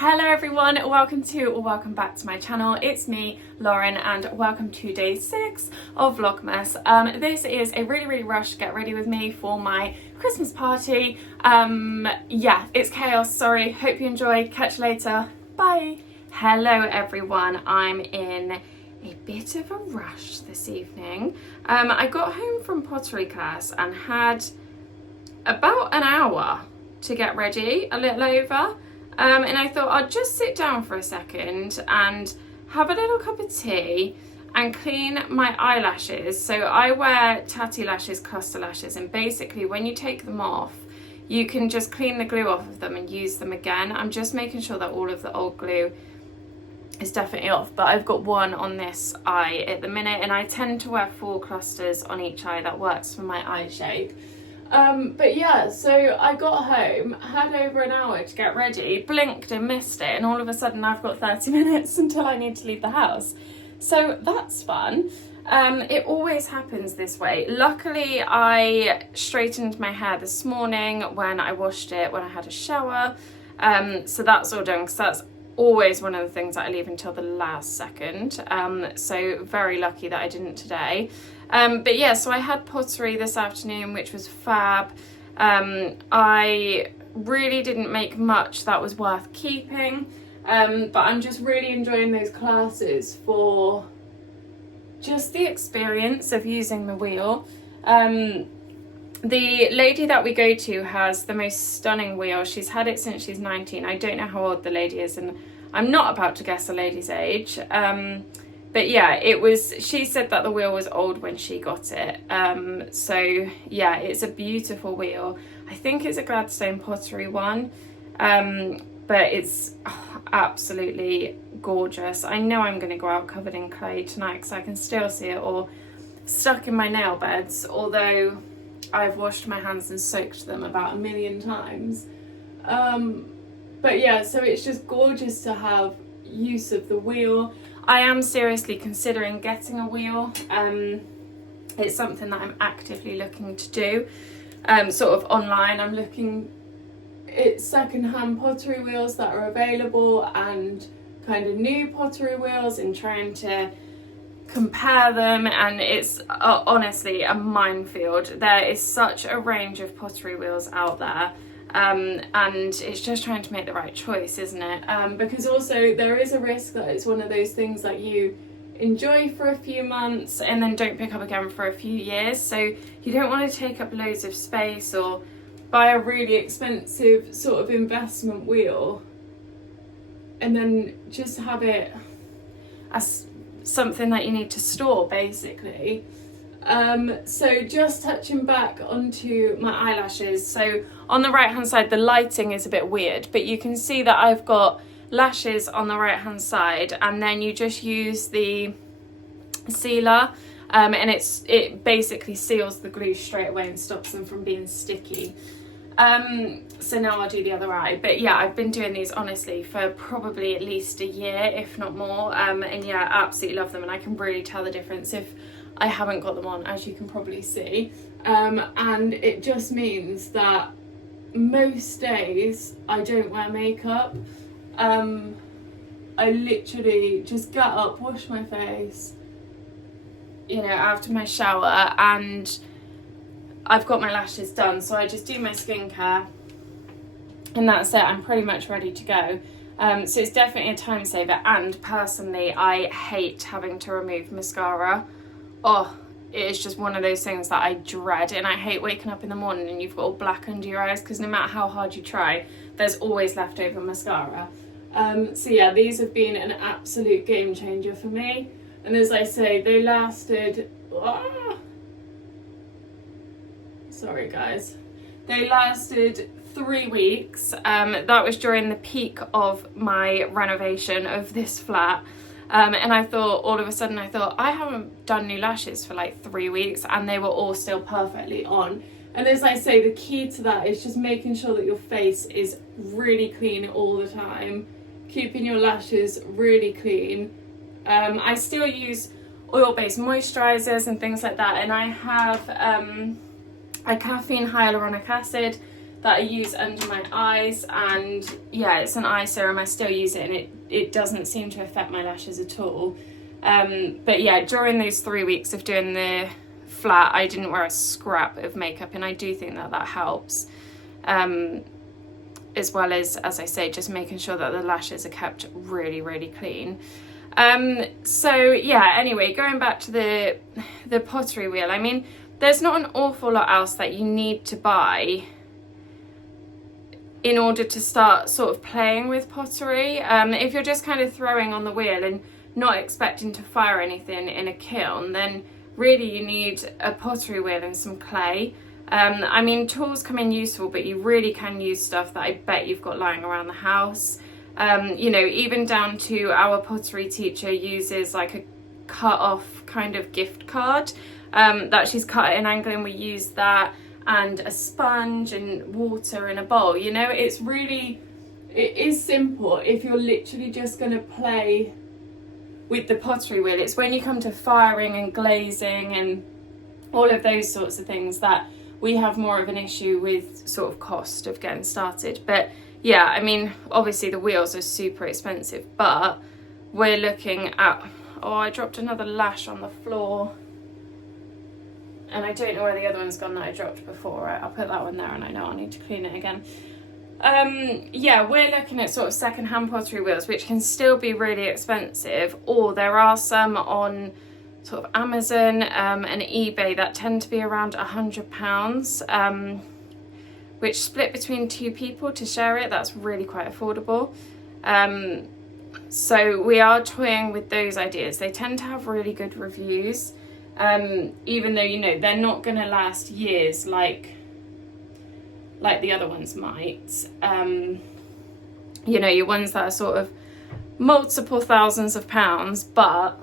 Hello everyone, welcome back to my channel. It's me, Lauren, and welcome to day 6 of Vlogmas. This is a really rushed get ready with me for my Christmas party. Yeah, it's chaos, sorry, hope you enjoy, catch you later, bye. Hello everyone, I'm in a bit of a rush this evening. I got home from pottery class and had about an hour to get ready, a little over. And I thought I'd just sit down for a second and have a little cup of tea and clean my eyelashes. So I wear Chatty lashes, cluster lashes, and basically when you take them off, you can just clean the glue off of them and use them again. I'm just making sure that all of the old glue is definitely off, but I've got one on this eye at the minute, and I tend to wear 4 clusters on each eye. That works for my eye shape. But yeah, so I got home, had over an hour to get ready, blinked and missed it, and all of a sudden I've got 30 minutes until I need to leave the house. So that's fun. It always happens this way. Luckily, I straightened my hair this morning when I washed it, when I had a shower. So that's all done, because that's always one of the things that I leave until the last second. So very lucky that I didn't today. But yeah, so I had pottery this afternoon, which was fab. I really didn't make much that was worth keeping, but I'm just really enjoying those classes for just the experience of using the wheel. The lady that we go to has the most stunning wheel. She's had it since she's 19. I don't know how old the lady is, and I'm not about to guess the lady's age. But yeah, she said that the wheel was old when she got it. So yeah, it's a beautiful wheel. I think it's a Gladstone pottery one, but it's absolutely gorgeous. I know I'm going to go out covered in clay tonight because I can still see it all stuck in my nail beds, although I've washed my hands and soaked them about 1,000,000 times. But yeah, so it's just gorgeous to have use of the wheel. I am seriously considering getting a wheel. It's something that I'm actively looking to do, sort of online. I'm looking at second-hand pottery wheels that are available and kind of new pottery wheels and trying to compare them, and it's honestly a minefield. There is such a range of pottery wheels out there. And it's just trying to make the right choice, isn't it? Because also there is a risk that it's one of those things that you enjoy for a few months and then don't pick up again for a few years. So you don't want to take up loads of space or buy a really expensive sort of investment wheel and then just have it as something that you need to store, basically. So just touching back onto my eyelashes. So on the right hand side, the lighting is a bit weird, but you can see that I've got lashes on the right hand side, and then you just use the sealer, and it basically seals the glue straight away and stops them from being sticky. So now I'll do the other eye. But yeah, I've been doing these honestly for probably at least a year, if not more. And yeah, I absolutely love them, and I can really tell the difference if I haven't got them on, as you can probably see. And it just means that most days I don't wear makeup. I literally just get up, wash my face, after my shower, and I've got my lashes done, so I just do my skincare and that's it. I'm pretty much ready to go. So it's definitely a time saver, and personally I hate having to remove mascara. Oh, it is just one of those things that I dread, and I hate waking up in the morning and you've got all black under your eyes, because no matter how hard you try, there's always leftover mascara. So yeah, these have been an absolute game changer for me, and as I say, they lasted sorry guys, they lasted 3 weeks. That was during the peak of my renovation of this flat. And I thought, all of a sudden, I haven't done new lashes for like 3 weeks, and they were all still perfectly on. And as I say, the key to that is just making sure that your face is really clean all the time, keeping your lashes really clean. I still use oil-based moisturizers and things like that, and I have a caffeine hyaluronic acid that I use under my eyes, and yeah, it's an eye serum. I still use it, and it doesn't seem to affect my lashes at all. But yeah, during those 3 weeks of doing the flat, I didn't wear a scrap of makeup, and I do think that helps. As well as I say, just making sure that the lashes are kept really, really clean. So yeah, anyway, going back to the pottery wheel, I mean, there's not an awful lot else that you need to buy in order to start sort of playing with pottery. If you're just kind of throwing on the wheel and not expecting to fire anything in a kiln, then really you need a pottery wheel and some clay. I mean, tools come in useful, but you really can use stuff that I bet you've got lying around the house. You know, even down to our pottery teacher uses like a cut off kind of gift card that she's cut at an angle, and we use that, and a sponge and water in a bowl. You know, it is simple if you're literally just going to play with the pottery wheel. It's when you come to firing and glazing and all of those sorts of things that we have more of an issue with sort of cost of getting started. But yeah, I mean, obviously the wheels are super expensive, but we're looking at, oh, I dropped another lash on the floor, and I don't know where the other one's gone that I dropped before. I'll put that one there, and I know I need to clean it again. Yeah, we're looking at sort of second-hand pottery wheels, which can still be really expensive, or there are some on sort of Amazon and eBay that tend to be around £100, which split between 2 people to share it. That's really quite affordable. So we are toying with those ideas. They tend to have really good reviews, even though, you know, they're not going to last years like the other ones might. You know, your ones that are sort of multiple thousands of pounds, but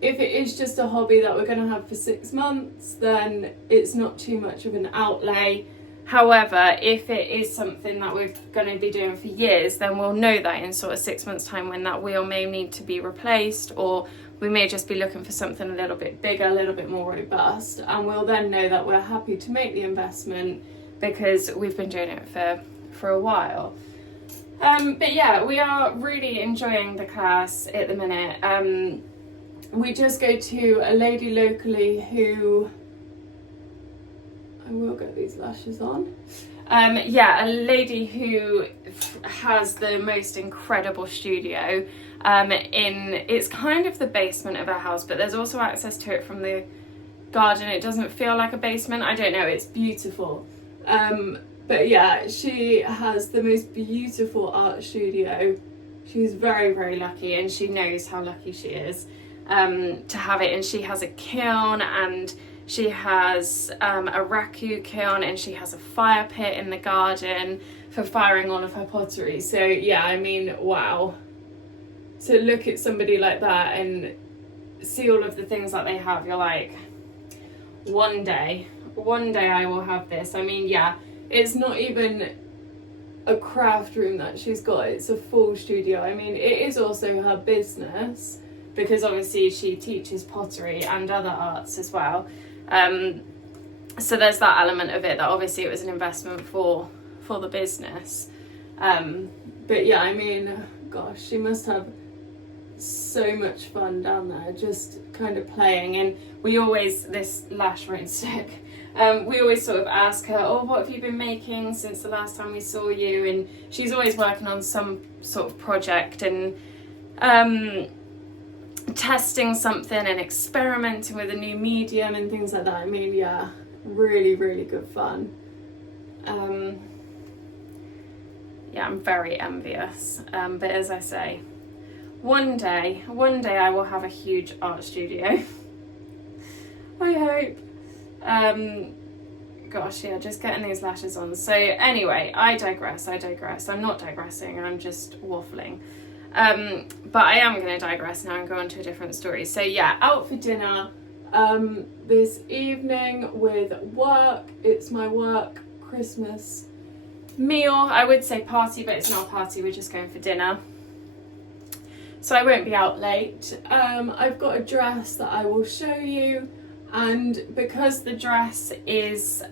if it is just a hobby that we're going to have for 6 months, then it's not too much of an outlay. However, if it is something that we're going to be doing for years, then we'll know that in sort of 6 months' time when that wheel may need to be replaced, or we may just be looking for something a little bit bigger, a little bit more robust, and we'll then know that we're happy to make the investment because we've been doing it for a while. But yeah, we are really enjoying the class at the minute. We just go to a lady locally who, I will get these lashes on. Yeah, a lady who has the most incredible studio it's kind of the basement of her house, but there's also access to it from the garden. It doesn't feel like a basement. I don't know, it's beautiful. But yeah, she has the most beautiful art studio. She's very, very lucky, and she knows how lucky she is to have it. And she has a kiln, and she has a raku kiln, and she has a fire pit in the garden for firing all of her pottery. So yeah, I mean, wow. To look at somebody like that and see all of the things that they have, you're like, one day I will have this. I mean, yeah, it's not even a craft room that she's got, it's a full studio. I mean, it is also her business, because obviously she teaches pottery and other arts as well. So there's that element of it, that obviously it was an investment for the business. But yeah, I mean, gosh, she must have so much fun down there, just kind of playing. And we always, this lash won't stick, we always sort of ask her, oh, what have you been making since the last time we saw you? And she's always working on some sort of project and testing something and experimenting with a new medium and things like that. I mean, yeah, really, really good fun. Yeah, I'm very envious. But as I say, one day I will have a huge art studio. I hope. Gosh, yeah, just getting these lashes on. So anyway, I digress. I'm not digressing, I'm just waffling. But I am going to digress now and go on to a different story. So yeah, out for dinner this evening with work. It's my work Christmas meal. I would say party, but it's not a party, we're just going for dinner. So I won't be out late. I've got a dress that I will show you, and because the dress is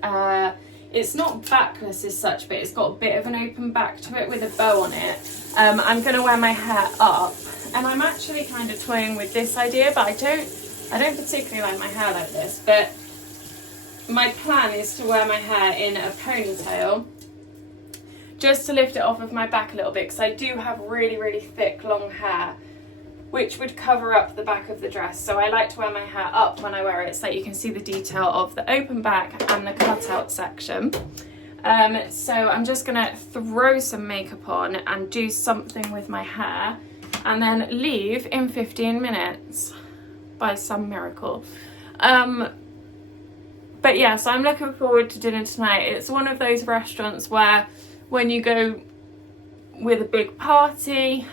it's not backless as such, but it's got a bit of an open back to it with a bow on it. I'm going to wear my hair up, and I'm actually kind of toying with this idea, but I don't particularly like my hair like this, but my plan is to wear my hair in a ponytail just to lift it off of my back a little bit, because I do have really, really thick long hair which would cover up the back of the dress. So I like to wear my hair up when I wear it so that you can see the detail of the open back and the cutout section. So I'm just gonna throw some makeup on and do something with my hair and then leave in 15 minutes by some miracle. But yeah, so I'm looking forward to dinner tonight. It's one of those restaurants where when you go with a big party,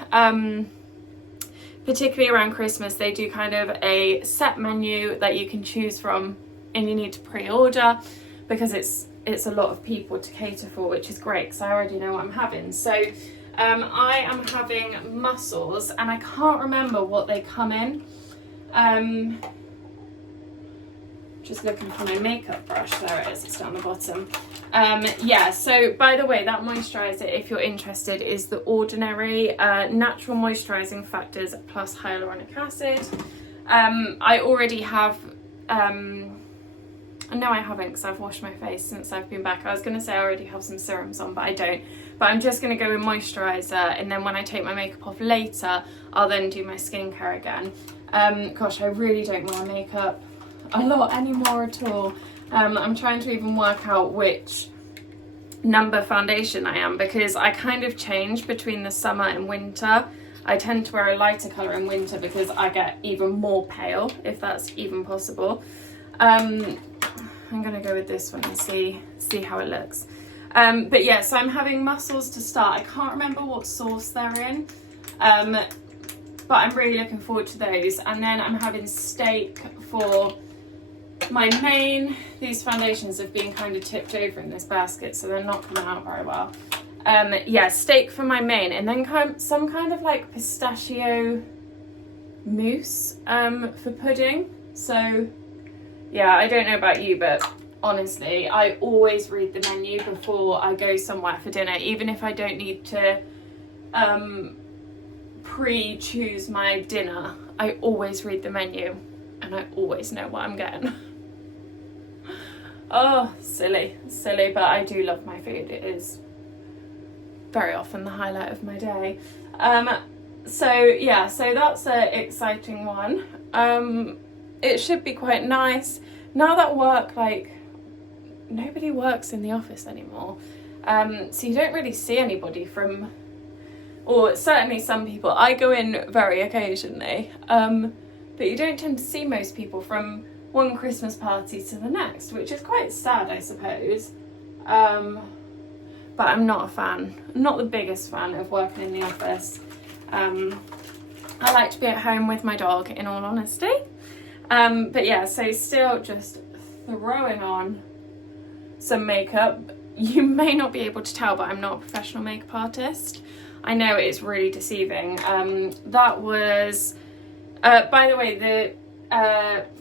particularly around Christmas, they do kind of a set menu that you can choose from, and you need to pre-order because it's a lot of people to cater for, which is great because I already know what I'm having. So I am having mussels, and I can't remember what they come in. Just looking for my makeup brush. There it is, it's down the bottom. Yeah, so by the way, that moisturiser, if you're interested, is the Ordinary Natural Moisturising Factors plus Hyaluronic Acid. I already have, no I haven't because I've washed my face since I've been back. I was going to say I already have some serums on, but I don't. But I'm just going to go with moisturiser, and then when I take my makeup off later, I'll then do my skincare again. Gosh, I really don't wear makeup a lot anymore at all. I'm trying to even work out which number foundation I am, because I kind of change between the summer and winter. I tend to wear a lighter colour in winter because I get even more pale, if that's even possible. I'm gonna go with this one and see how it looks. But yeah, so I'm having mussels to start. I can't remember what sauce they're in, but I'm really looking forward to those. And then I'm having steak for my main. These foundations have been kind of tipped over in this basket, so they're not coming out very well. Yeah, steak for my main, and then some kind of like pistachio mousse for pudding. So yeah, I don't know about you, but honestly, I always read the menu before I go somewhere for dinner, even if I don't need to pre-choose my dinner. I always read the menu and I always know what I'm getting. Oh, silly, but I do love my food. It is very often the highlight of my day. So yeah, so that's an exciting one. It should be quite nice. Now that work, like, nobody works in the office anymore. So you don't really see anybody from, or certainly some people. I go in very occasionally, but you don't tend to see most people from one Christmas party to the next, which is quite sad, I suppose. But I'm not a fan. I'm not the biggest fan of working in the office. I like to be at home with my dog, in all honesty. But yeah, so still just throwing on some makeup. You may not be able to tell, but I'm not a professional makeup artist. I know it's really deceiving. That was, by the way, the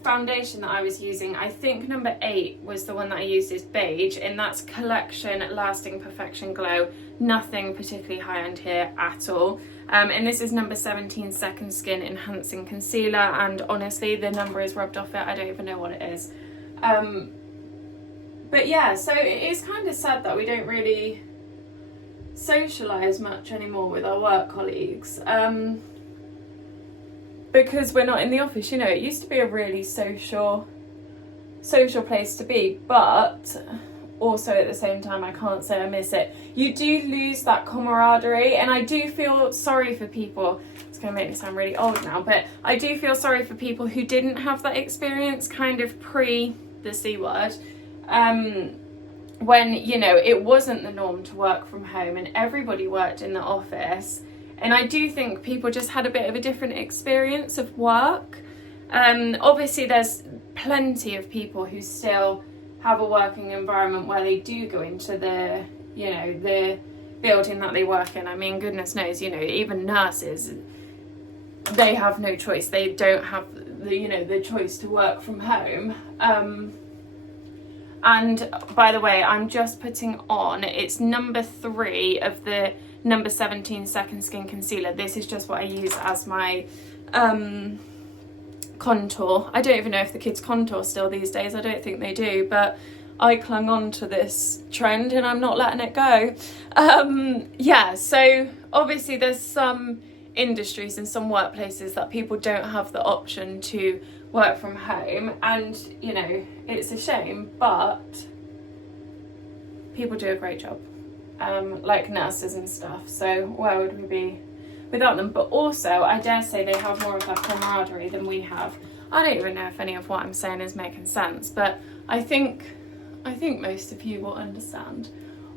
foundation that I was using, I think number 8 was the one that I used, is beige, and that's Collection Lasting Perfection Glow. Nothing particularly high-end here at all. And this is number 17 Second Skin Enhancing Concealer, and honestly the number is rubbed off it. I don't even know what it is. But yeah, so it is kind of sad that we don't really socialise much anymore with our work colleagues. Because we're not in the office, you know. It used to be a really social place to be, but also at the same time I can't say I miss it. You do lose that camaraderie, and I do feel sorry for people. It's going to make me sound really old now, but I do feel sorry for people who didn't have that experience kind of pre the C word, when, you know, it wasn't the norm to work from home and everybody worked in the office. And I do think people just had a bit of a different experience of work. Obviously there's plenty of people who still have a working environment where they do go into the, you know, the building that they work in. I mean, goodness knows, you know, even nurses, they have no choice. They don't have the, you know, the choice to work from home. And by the way, I'm just putting on, it's number 3 of the number 17 Second Skin Concealer. This is just what I use as my contour. I don't even know if the kids contour still these days. I don't think they do, but I clung on to this trend and I'm not letting it go. Yeah, so obviously there's some industries and some workplaces that people don't have the option to work from home, and you know, it's a shame, but people do a great job, like nurses and stuff, so where would we be without them? But also, I dare say they have more of that camaraderie than we have. I don't even know if any of what I'm saying is making sense, but I think most of you will understand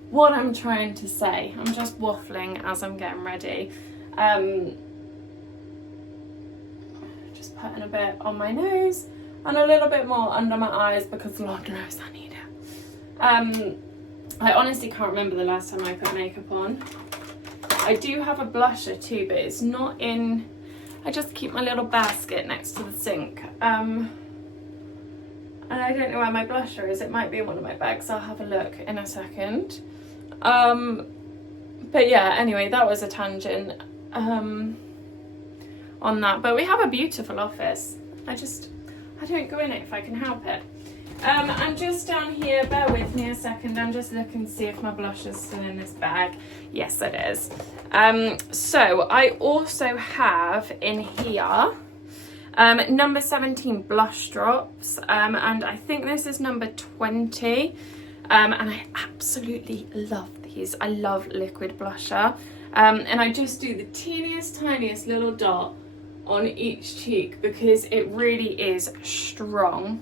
what I'm trying to say. I'm just waffling as I'm getting ready. Just putting a bit on my nose and a little bit more under my eyes because Lord knows I need it. I honestly can't remember the last time I put makeup on. I do have a blusher too, but it's not in, I just keep my little basket next to the sink. And I don't know where my blusher is. It might be in one of my bags. I'll have a look in a second. But yeah, anyway, that was a tangent on that. But we have a beautiful office. I don't go in it if I can help it. And just down here, bear with me a second, I'm just looking to see if my blush is still in this bag. Yes, it is. So I also have in here number 17 blush drops, and I think this is number 20, and I absolutely love these. I love liquid blusher, and I just do the teeniest, tiniest little dot on each cheek because it really is strong.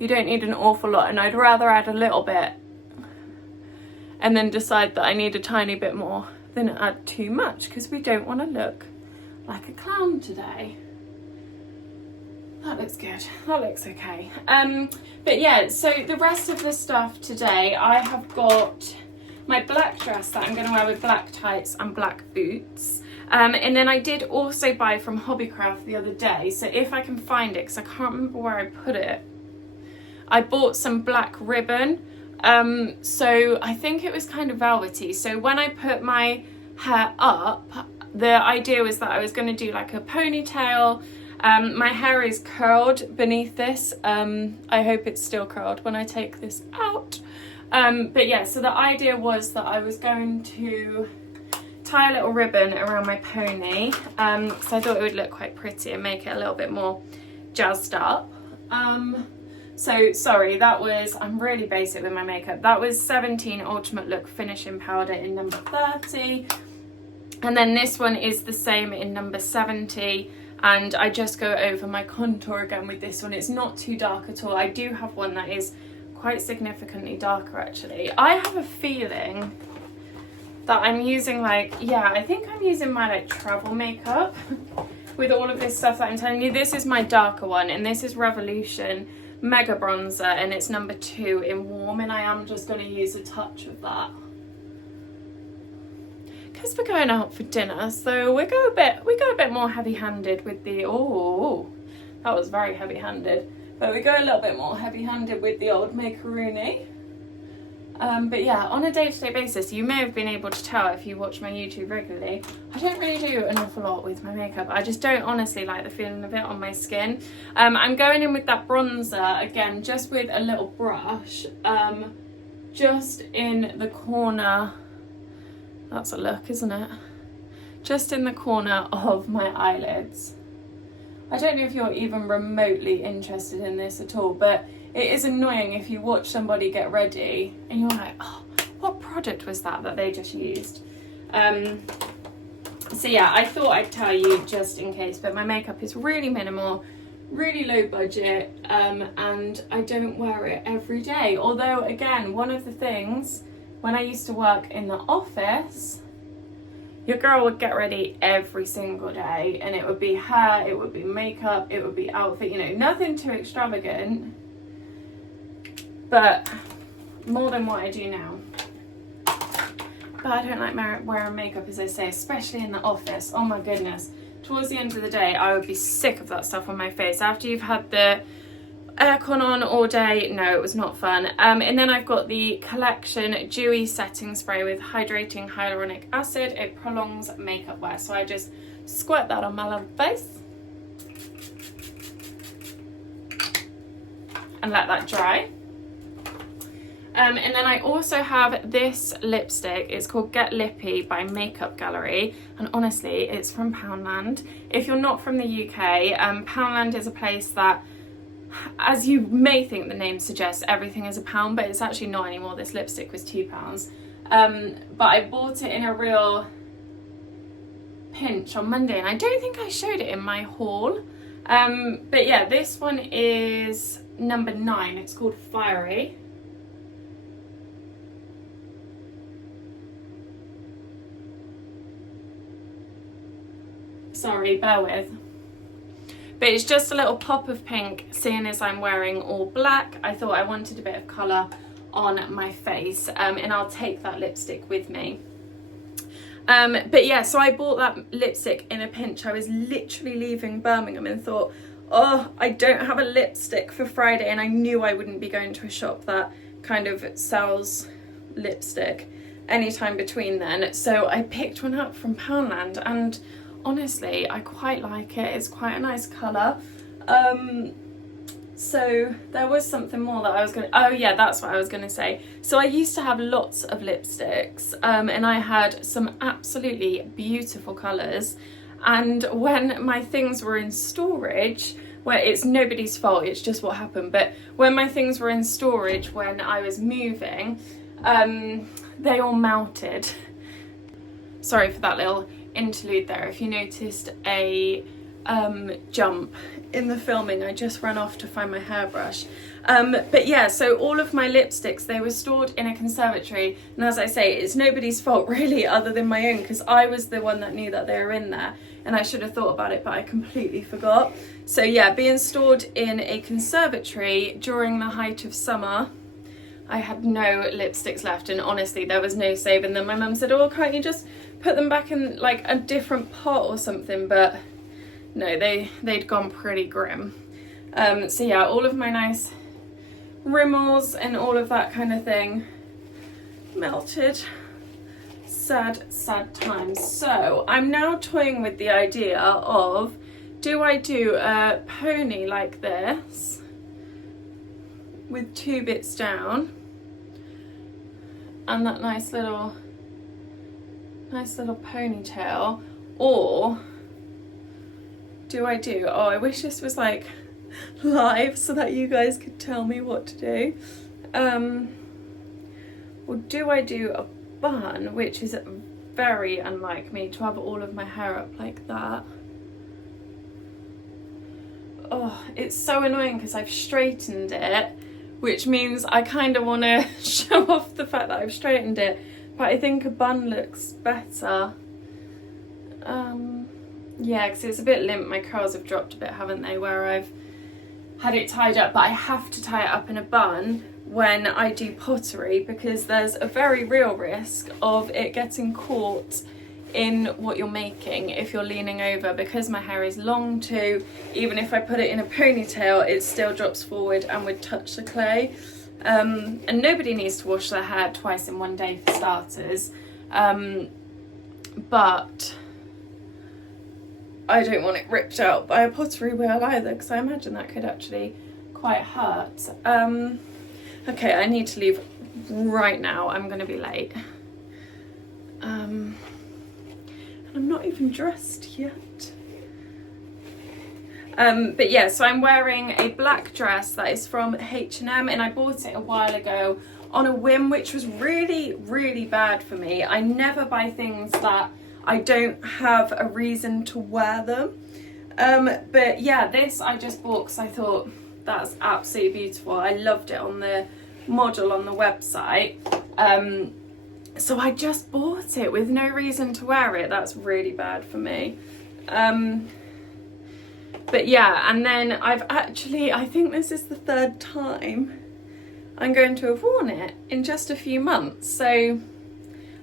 You don't need an awful lot, and I'd rather add a little bit and then decide that I need a tiny bit more than add too much, because we don't want to look like a clown today. That looks good. That looks okay. But yeah, so the rest of the stuff today, I have got my black dress that I'm going to wear with black tights and black boots. And then I did also buy from Hobbycraft the other day, so if I can find it, because I can't remember where I put it, I bought some black ribbon, so I think it was kind of velvety. So when I put my hair up, the idea was that I was going to do like a ponytail. My hair is curled beneath this. I hope it's still curled when I take this out. But yeah, so the idea was that I was going to tie a little ribbon around my pony, because I thought it would look quite pretty and make it a little bit more jazzed up. So sorry, that was, I'm really basic with my makeup. That was 17 Ultimate Look Finishing Powder in number 30. And then this one is the same in number 70. And I just go over my contour again with this one. It's not too dark at all. I do have one that is quite significantly darker actually. I have a feeling that I'm using I think I'm using my like travel makeup with all of this stuff that I'm telling you. This is my darker one, and this is Revolution Mega Bronzer, and it's number 2 in Warm, and I am just going to use a touch of that because we're going out for dinner, so we go a bit more heavy-handed with the, oh, that was very heavy-handed, but we go a little bit more heavy-handed with the old macaroni. But yeah, on a day-to-day basis, you may have been able to tell if you watch my YouTube regularly, I don't really do an awful lot with my makeup. I just don't honestly like the feeling of it on my skin. I'm going in with that bronzer, again, just with a little brush, just in the corner. That's a look, isn't it? Just in the corner of my eyelids. I don't know if you're even remotely interested in this at all, but it is annoying if you watch somebody get ready and you're like, oh, what product was that they just used? So yeah, I thought I'd tell you just in case, but my makeup is really minimal, really low budget, and I don't wear it every day. Although again, one of the things, when I used to work in the office, your girl would get ready every single day, and it would be hair, it would be makeup, it would be outfit, you know, nothing too extravagant, but more than what I do now. But I don't like wearing makeup, as I say, especially in the office. Oh my goodness. Towards the end of the day, I would be sick of that stuff on my face. After you've had the Aircon on all day, no, it was not fun. And then I've got the Collection Dewy Setting Spray with Hydrating Hyaluronic Acid. It prolongs makeup wear, so I just squirt that on my little face and let that dry. And then I also have this lipstick. It's called Get Lippy by Makeup Gallery, and honestly it's from Poundland. If you're not from the UK, Poundland is a place that, as you may think the name suggests, everything is £1, but it's actually not anymore. This lipstick was £2. But I bought it in a real pinch on Monday, and I don't think I showed it in my haul. But yeah, this one is number 9. It's called Fiery. Sorry, bear with. But it's just a little pop of pink, seeing as I'm wearing all black. I thought I wanted a bit of colour on my face, and I'll take that lipstick with me. But yeah, so I bought that lipstick in a pinch. I was literally leaving Birmingham and thought, oh, I don't have a lipstick for Friday, and I knew I wouldn't be going to a shop that kind of sells lipstick anytime between then. So I picked one up from Poundland, and honestly, I quite like it. It's quite a nice colour. So there was something more that I was going to... Oh yeah, that's what I was going to say. So I used to have lots of lipsticks, and I had some absolutely beautiful colours. And when my things were in storage, where it's nobody's fault, it's just what happened, but when my things were in storage when I was moving, they all melted. Sorry for that little interlude there. If you noticed a jump in the filming, I just ran off to find my hairbrush. But yeah, so all of my lipsticks, they were stored in a conservatory, and as I say, it's nobody's fault really other than my own, because I was the one that knew that they were in there, and I should have thought about it, but I completely forgot. So yeah, being stored in a conservatory during the height of summer, I had no lipsticks left, and honestly there was no saving them. My mum said, oh, can't you just put them back in like a different pot or something, but no, they'd gone pretty grim. So yeah, all of my nice rimmels and all of that kind of thing melted. Sad, sad times. So I'm now toying with the idea of, do I do a pony like this with 2 bits down and that nice little ponytail, or do I do, oh, I wish this was like live so that you guys could tell me what to do, or do I do a bun, which is very unlike me to have all of my hair up like that. Oh, it's so annoying because I've straightened it, which means I kind of want to show off the fact that I've straightened it, but I think a bun looks better. Yeah, because it's a bit limp. My curls have dropped a bit, haven't they, where I've had it tied up, but I have to tie it up in a bun when I do pottery, because there's a very real risk of it getting caught in what you're making if you're leaning over. Because my hair is long too, even if I put it in a ponytail, it still drops forward and would touch the clay. And nobody needs to wash their hair twice in one day for starters, but I don't want it ripped out by a pottery wheel either, because I imagine that could actually quite hurt. Okay, I need to leave right now. I'm going to be late. And I'm not even dressed yet. But yeah, so I'm wearing a black dress that is from H&M, and I bought it a while ago on a whim, which was really, really bad for me. I never buy things that I don't have a reason to wear them. But yeah, this I just bought because I thought that's absolutely beautiful. I loved it on the model on the website. So I just bought it with no reason to wear it. That's really bad for me. But yeah, and then I've actually, I think this is the 3rd time I'm going to have worn it in just a few months. So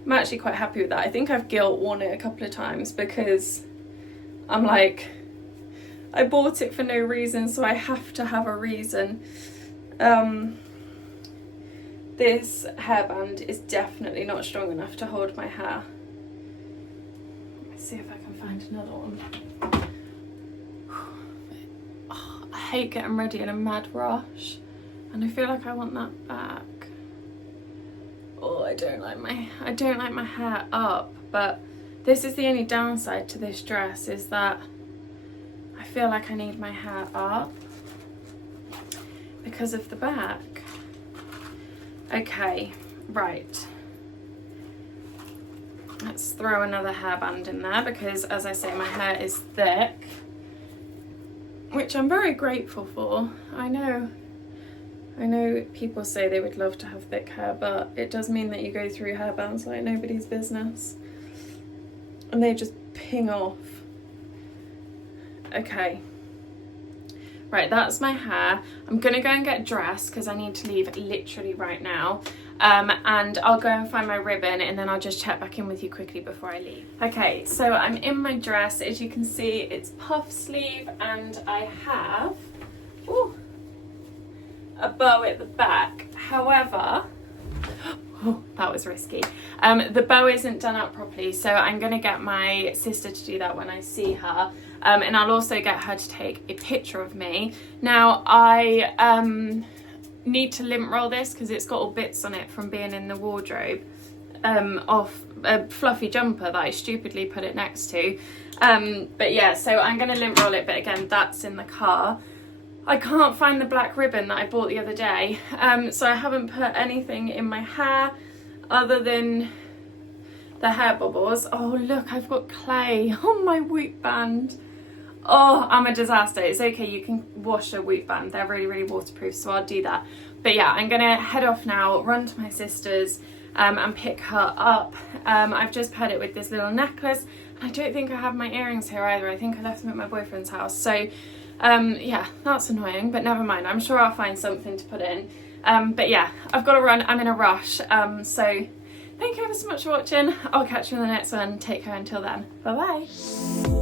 I'm actually quite happy with that. I think I've guilt worn it a couple of times because I'm like, I bought it for no reason, so I have to have a reason. This hairband is definitely not strong enough to hold my hair. Let's see if I can find another one. Oh, I hate getting ready in a mad rush, and I feel like I want that back. Oh, I don't like my hair up, but this is the only downside to this dress, is that I feel like I need my hair up because of the back. Okay, right. Let's throw another hairband in there because, as I say, my hair is thick, which I'm very grateful for. I know people say they would love to have thick hair, but it does mean that you go through hairbands like nobody's business. And they just ping off. Okay. Right, that's my hair. I'm gonna go and get dressed because I need to leave literally right now. And I'll go and find my ribbon, and then I'll just check back in with you quickly before I leave. Okay, so I'm in my dress. As you can see, it's puff sleeve, and I have a bow at the back. However, oh, that was risky. The bow isn't done up properly, so I'm gonna get my sister to do that when I see her. And I'll also get her to take a picture of me. Now, I need to lint roll this because it's got all bits on it from being in the wardrobe off a fluffy jumper that I stupidly put it next to. But yeah, so I'm gonna lint roll it, but again, that's in the car. I can't find the black ribbon that I bought the other day, so I haven't put anything in my hair other than the hair bubbles. Oh look, I've got clay on my whoop band. Oh, I'm a disaster. It's okay, you can wash a whoop band. They're really, really waterproof, so I'll do that. But yeah, I'm gonna head off now, run to my sister's and pick her up. I've just paired it with this little necklace. I don't think I have my earrings here either. I think I left them at my boyfriend's house. So yeah, that's annoying, but never mind. I'm sure I'll find something to put in. But yeah, I've got to run. I'm in a rush. So thank you ever so much for watching. I'll catch you in the next one. Take care until then. Bye bye.